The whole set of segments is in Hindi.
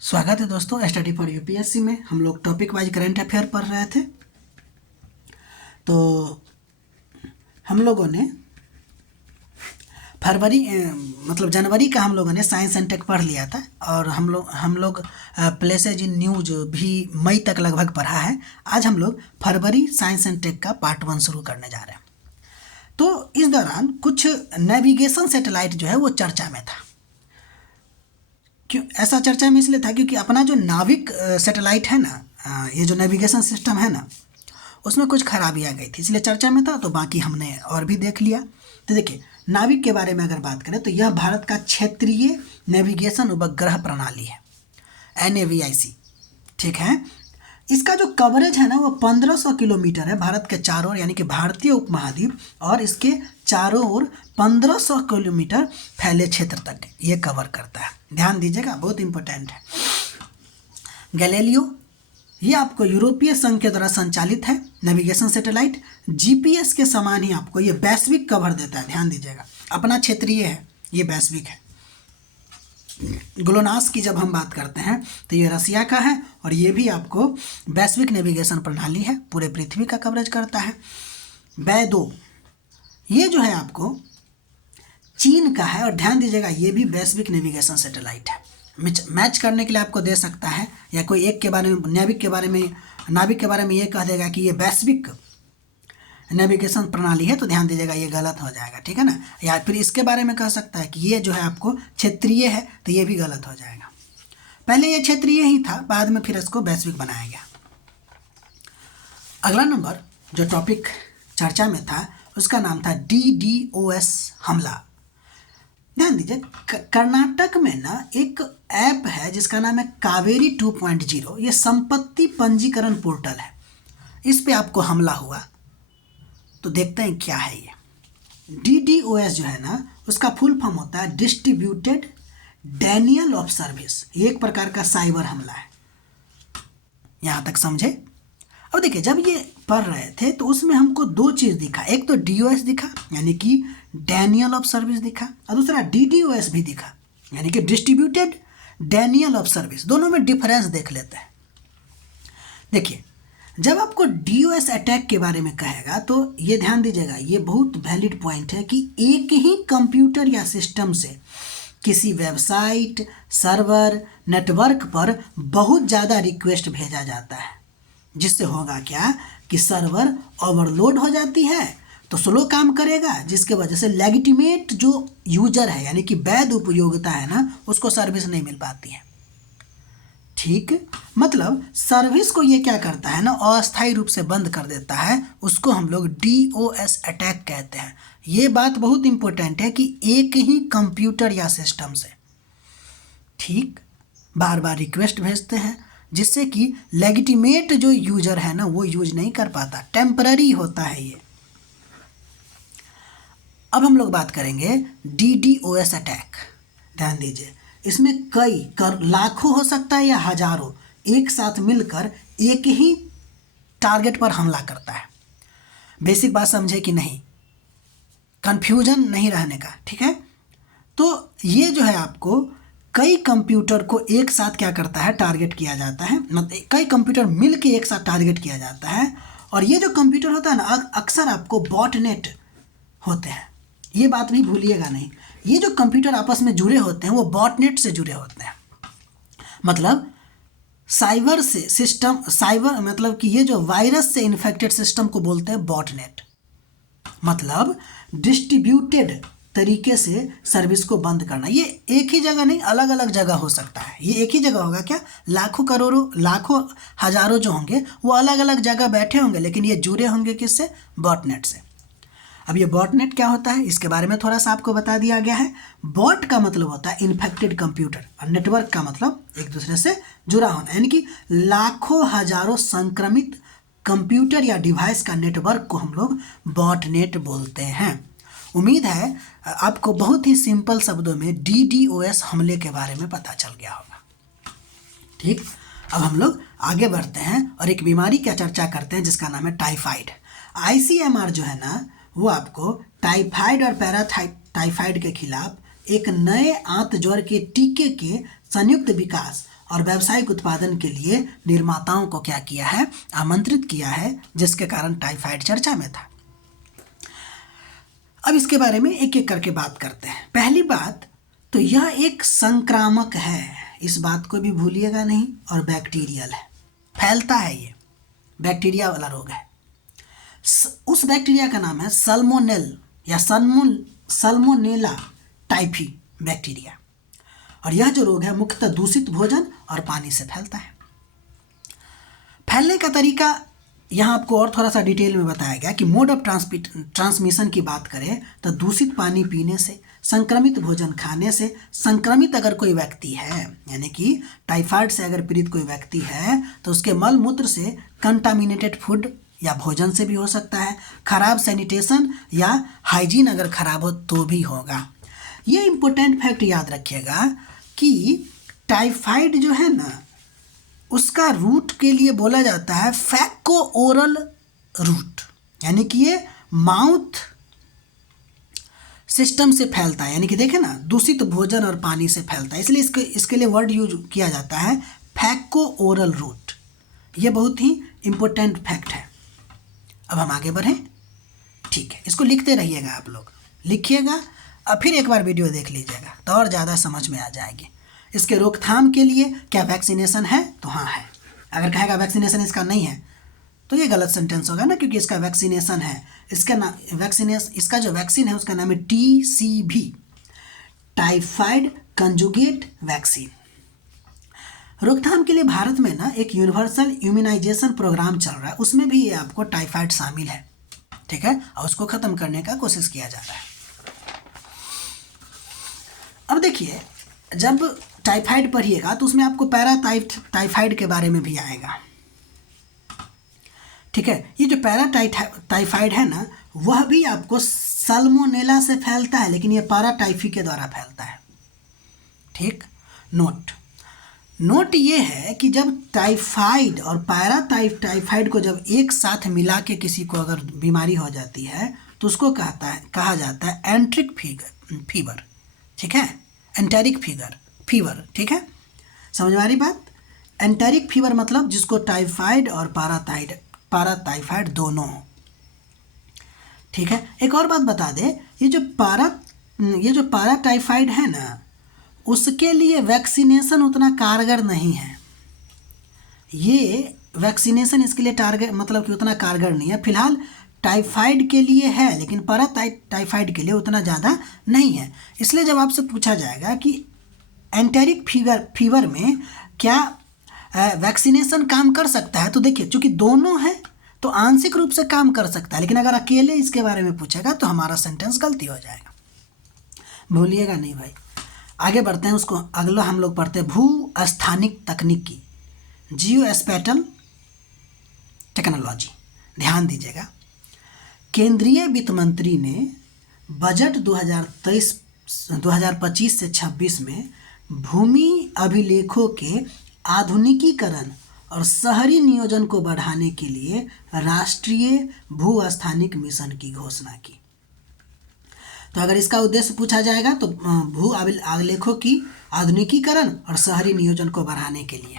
स्वागत है दोस्तों स्टडी फॉर यूपीएससी में। हम लोग टॉपिक वाइज करंट अफेयर पढ़ रहे थे। तो हम लोगों ने जनवरी का हम लोगों ने साइंस एंड टेक पढ़ लिया था और हम लोग प्लेसेज इन न्यूज भी मई तक लगभग पढ़ा है। आज हम लोग फरवरी साइंस एंड टेक का पार्ट 1 शुरू करने जा रहे हैं। तो इस दौरान कुछ नेविगेशन सैटेलाइट जो है वो चर्चा में था। क्यों ऐसा चर्चा में इसलिए था क्योंकि अपना जो नाविक सैटेलाइट है ना, ये जो नेविगेशन सिस्टम है ना, उसमें कुछ खराबी आ गई थी, इसलिए चर्चा में था। तो बाकी हमने और भी देख लिया। तो देखिए, नाविक के बारे में अगर बात करें तो यह भारत का क्षेत्रीय नेविगेशन उपग्रह प्रणाली है, NAVIC। ठीक है, इसका जो कवरेज है ना वो 1500 किलोमीटर है भारत के चारों ओर, यानी कि भारतीय उपमहाद्वीप और इसके चारों ओर 1500 किलोमीटर फैले क्षेत्र तक ये कवर करता है। ध्यान दीजिएगा, बहुत इंपॉर्टेंट है। गैलीलियो ये आपको यूरोपीय संघ के द्वारा संचालित है नेविगेशन सैटेलाइट। GPS के समान ही आपको ये वैश्विक कवर देता है। ध्यान दीजिएगा, अपना क्षेत्रीय है, ये वैश्विक है। ग्लोनास की जब हम बात करते हैं तो ये रसिया का है और ये भी आपको वैश्विक नेविगेशन प्रणाली है, पूरे पृथ्वी का कवरेज करता है। बैदो ये जो है आपको चीन का है और ध्यान दीजिएगा ये भी वैश्विक नेविगेशन सैटेलाइट है। मैच करने के लिए आपको दे सकता है, या कोई एक के बारे में नाविक के बारे में ये कह देगा कि ये वैश्विक नेविगेशन प्रणाली है, तो ध्यान दीजिएगा ये गलत हो जाएगा। ठीक है ना, या फिर इसके बारे में कह सकता है कि ये जो है आपको क्षेत्रीय है, तो ये भी गलत हो जाएगा। पहले ये क्षेत्रीय ही था, बाद में फिर इसको वैश्विक बनाया गया। अगला नंबर जो टॉपिक चर्चा में था उसका नाम था DDoS हमला। ध्यान दीजिए, कर्नाटक में ना एक ऐप है जिसका नाम है कावेरी 2.0। ये संपत्ति पंजीकरण पोर्टल है, इस पे आपको हमला हुआ। तो देखते हैं क्या है ये। DDoS जो है ना, उसका फुल फॉर्म होता है डिस्ट्रीब्यूटेड डेनियल ऑफ सर्विस। ये एक प्रकार का साइबर हमला है। यहाँ तक समझे? अब देखिए, जब ये पढ़ रहे थे तो उसमें हमको दो चीज़ दिखा। एक तो DOS दिखा यानी कि डेनियल ऑफ सर्विस दिखा, और दूसरा DDoS भी दिखा यानी कि डिस्ट्रीब्यूटेड डेनियल ऑफ सर्विस। दोनों में डिफरेंस देख लेते हैं। देखिए, जब आपको DOS अटैक के बारे में कहेगा तो ये ध्यान दीजिएगा, ये बहुत वैलिड पॉइंट है कि एक ही कंप्यूटर या सिस्टम से किसी वेबसाइट, सर्वर, नेटवर्क पर बहुत ज़्यादा रिक्वेस्ट भेजा जाता है, जिससे होगा क्या कि सर्वर ओवरलोड हो जाती है तो स्लो काम करेगा, जिसके वजह से लेजिटिमेट जो यूजर है यानी कि वैध उपयोगिता है ना, उसको सर्विस नहीं मिल पाती है। ठीक, मतलब सर्विस को ये क्या करता है ना, अस्थायी रूप से बंद कर देता है। उसको हम लोग DOS अटैक कहते हैं। ये बात बहुत इंपॉर्टेंट है कि एक ही कंप्यूटर या सिस्टम से ठीक बार बार रिक्वेस्ट भेजते हैं, जिससे कि लेजिटिमेट जो यूजर है ना वो यूज नहीं कर पाता, टेम्पररी होता है ये। अब हम लोग बात करेंगे DDoS अटैक। ध्यान दीजिए, इसमें लाखों हो सकता है या हजारों एक साथ मिलकर एक ही टारगेट पर हमला करता है। बेसिक बात समझे कि नहीं, कंफ्यूजन नहीं रहने का। ठीक है, तो ये जो है आपको कई कंप्यूटर को एक साथ क्या करता है, टारगेट किया जाता है। मतलब कई कंप्यूटर मिल के एक साथ टारगेट किया जाता है। और ये जो कंप्यूटर होता है ना, अक्सर आपको बॉटनेट होते हैं, ये बात भी भूलिएगा नहीं। ये जो कंप्यूटर आपस में जुड़े होते हैं वो बॉटनेट से जुड़े होते हैं। मतलब साइबर मतलब कि ये जो वायरस से इन्फेक्टेड सिस्टम को बोलते हैं बॉटनेट। मतलब डिस्ट्रीब्यूटेड तरीके से सर्विस को बंद करना। ये एक ही जगह नहीं, अलग अलग जगह हो सकता है। ये एक ही जगह होगा क्या, लाखों करोड़ों, लाखों हजारों जो होंगे वो अलग अलग जगह बैठे होंगे, लेकिन ये जुड़े होंगे किससे, बॉटनेट से। अब ये बॉटनेट क्या होता है इसके बारे में थोड़ा सा आपको बता दिया गया है। बॉट का मतलब होता है इन्फेक्टेड कंप्यूटर, और नेटवर्क का मतलब एक दूसरे से जुड़ा होना, यानी कि लाखों हजारों संक्रमित कंप्यूटर या डिवाइस का नेटवर्क को हम लोग बॉटनेट बोलते हैं। उम्मीद है आपको बहुत ही सिंपल शब्दों में DDoS हमले के बारे में पता चल गया होगा। ठीक, अब हम लोग आगे बढ़ते हैं और एक बीमारी की चर्चा करते हैं जिसका नाम है टाइफाइड। ICMR जो है ना, वो आपको टाइफाइड और पैराटाइफाइड के खिलाफ एक नए आंत ज्वर के टीके के संयुक्त विकास और व्यावसायिक उत्पादन के लिए निर्माताओं को क्या किया है, आमंत्रित किया है, जिसके कारण टाइफाइड चर्चा में था। अब इसके बारे में एक एक करके बात करते हैं। पहली बात तो यह एक संक्रामक है, इस बात को भी भूलिएगा नहीं, और बैक्टीरियल है, फैलता है, ये बैक्टीरिया वाला रोग है। उस बैक्टीरिया का नाम है सल्मोनेल या सल्मोनेला टाइफी बैक्टीरिया, और यह जो रोग है मुख्यतः दूषित भोजन और पानी से फैलता है। फैलने का तरीका यहाँ आपको और थोड़ा सा डिटेल में बताया गया कि मोड ऑफ ट्रांसमिशन की बात करें तो दूषित पानी पीने से, संक्रमित भोजन खाने से, संक्रमित अगर कोई व्यक्ति है यानी कि टाइफाइड से अगर पीड़ित कोई व्यक्ति है तो उसके मल मूत्र से, कंटामिनेटेड फूड या भोजन से भी हो सकता है, खराब सैनिटेशन या हाइजीन अगर खराब हो तो भी होगा। ये इम्पोर्टेंट फैक्ट याद रखिएगा कि टाइफाइड जो है ना, उसका रूट के लिए बोला जाता है फैको ओरल रूट, यानी कि ये माउथ सिस्टम से फैलता है, यानी कि देखें ना, दूषित भोजन और पानी से फैलता है, इसलिए इसके लिए वर्ड यूज किया जाता है फैको ओरल रूट। ये बहुत ही इम्पोर्टेंट फैक्ट है। अब हम आगे बढ़ें, ठीक है, इसको लिखते रहिएगा, आप लोग लिखिएगा और फिर एक बार वीडियो देख लीजिएगा तो और ज़्यादा समझ में आ जाएगी। इसके रोकथाम के लिए क्या वैक्सीनेशन है, तो हाँ है। अगर कहेगा वैक्सीनेशन इसका नहीं है तो ये गलत सेंटेंस होगा ना, क्योंकि इसका वैक्सीनेशन है। इसका जो वैक्सीन है उसका नाम है TCV, टाइफाइड कंजुगेट वैक्सीन। रोकथाम के लिए भारत में ना एक यूनिवर्सल इम्यूनाइजेशन प्रोग्राम चल रहा है, उसमें भी ये आपको टाइफाइड शामिल है, ठीक है, और उसको ख़त्म करने का कोशिश किया जा रहा है। अब देखिए, जब टाइफाइड पढ़िएगा तो उसमें आपको टाइफाइड के बारे में भी आएगा, ठीक है। ये जो टाइफाइड है ना, वह भी आपको सल्मोनेला से फैलता है, लेकिन ये पैराटाइफी के द्वारा फैलता है, ठीक। नोट ये है कि जब टाइफाइड और पैराटाइफाइड को जब एक साथ मिला के किसी को अगर बीमारी हो जाती है तो उसको कहा जाता है एंटेरिक फीवर, ठीक है, एंटेरिक फीवर, ठीक है, समझ में आ रही बात। एंटेरिक फीवर मतलब जिसको टाइफाइड और पैराटाइफाइड दोनों हो, ठीक है। एक और बात बता दे, ये जो पैराटाइफाइड है ना, उसके लिए वैक्सीनेशन उतना कारगर नहीं है। ये वैक्सीनेशन इसके लिए मतलब कि उतना कारगर नहीं है। फिलहाल टाइफाइड के लिए है, लेकिन पैराटाइफाइड के लिए उतना ज़्यादा नहीं है। इसलिए जब आपसे पूछा जाएगा कि एंटेरिक फीवर में क्या वैक्सीनेशन काम कर सकता है, तो देखिए, चूँकि दोनों है तो आंशिक रूप से काम कर सकता है, लेकिन अगर अकेले इसके बारे में पूछेगा तो हमारा सेंटेंस गलती हो जाएगा, भूलिएगा नहीं भाई। आगे बढ़ते हैं, उसको अगला हम लोग पढ़ते हैं भू स्थानिक तकनीकी, जियोस्पैटियल टेक्नोलॉजी। ध्यान दीजिएगा, केंद्रीय वित्त मंत्री ने बजट 2025 से 26 में भूमि अभिलेखों के आधुनिकीकरण और शहरी नियोजन को बढ़ाने के लिए राष्ट्रीय भू स्थानिक मिशन की घोषणा की। तो अगर इसका उद्देश्य पूछा जाएगा तो भू अभिलेखों की आधुनिकीकरण और शहरी नियोजन को बढ़ाने के लिए।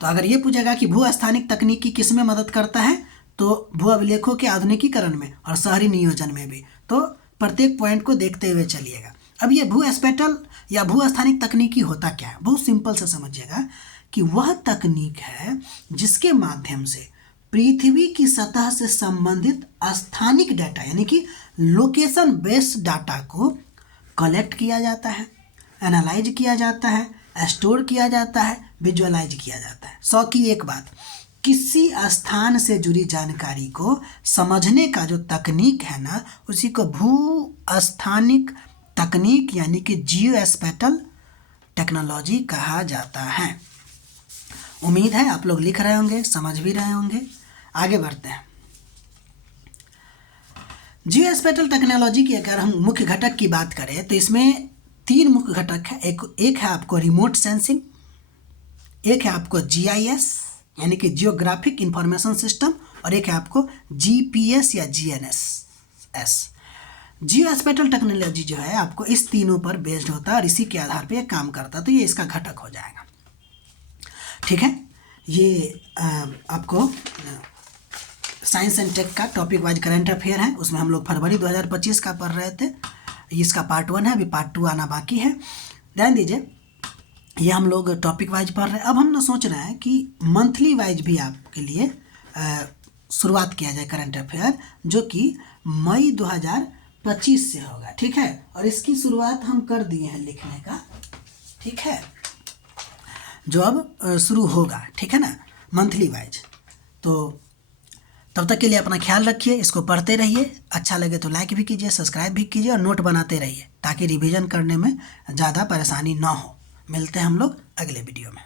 तो अगर ये पूछेगा कि भू स्थानिक तकनीकी किस में मदद करता है, तो भू अभिलेखों के आधुनिकीकरण में और शहरी नियोजन में भी। तो प्रत्येक पॉइंट को देखते हुए चलिएगा। अब ये भू स्पेटल या भू स्थानिक तकनीकी होता क्या है, बहुत सिंपल से समझिएगा कि वह तकनीक है जिसके माध्यम से पृथ्वी की सतह से संबंधित स्थानिक डाटा यानी कि लोकेशन बेस्ड डाटा को कलेक्ट किया जाता है, एनालाइज किया जाता है, स्टोर किया जाता है, विजुअलाइज किया जाता है। 100 की एक बात, किसी स्थान से जुड़ी जानकारी को समझने का जो तकनीक है ना, उसी को भू स्थानिक तकनीक यानी कि जियोस्पैटियल टेक्नोलॉजी कहा जाता है। उम्मीद है आप लोग लिख रहे होंगे, समझ भी रहे होंगे। आगे बढ़ते हैं। जियोस्पैटियल टेक्नोलॉजी की अगर हम मुख्य घटक की बात करें तो इसमें 3 मुख्य घटक है। एक है आपको रिमोट सेंसिंग, एक है आपको GIS यानी कि जियोग्राफिक इंफॉर्मेशन सिस्टम, और एक है आपको GPS या GNSS। जियोस्पैटियल टेक्नोलॉजी जो है आपको इस तीनों पर बेस्ड होता है और इसी के आधार पर काम करता है, तो ये इसका घटक हो जाएगा। ठीक है, ये आपको साइंस एंड टेक का टॉपिक वाइज करंट अफेयर है। उसमें हम लोग फरवरी 2025 का पढ़ रहे थे। इसका पार्ट 1 है, अभी पार्ट 2 आना बाकी है। ध्यान दीजिए, ये हम लोग टॉपिक वाइज पढ़ रहे हैं। अब हम ना सोच रहे हैं कि मंथली वाइज भी आपके लिए शुरुआत किया जाए करंट अफेयर, जो कि मई 2025 से होगा। ठीक है, और इसकी शुरुआत हम कर दिए हैं लिखने का। ठीक है, जो अब शुरू होगा, ठीक है ना, मंथली वाइज। तो तब तक के लिए अपना ख्याल रखिए, इसको पढ़ते रहिए। अच्छा लगे तो लाइक भी कीजिए, सब्सक्राइब भी कीजिए और नोट बनाते रहिए, ताकि रिवीजन करने में ज़्यादा परेशानी ना हो। मिलते हैं हम लोग अगले वीडियो में।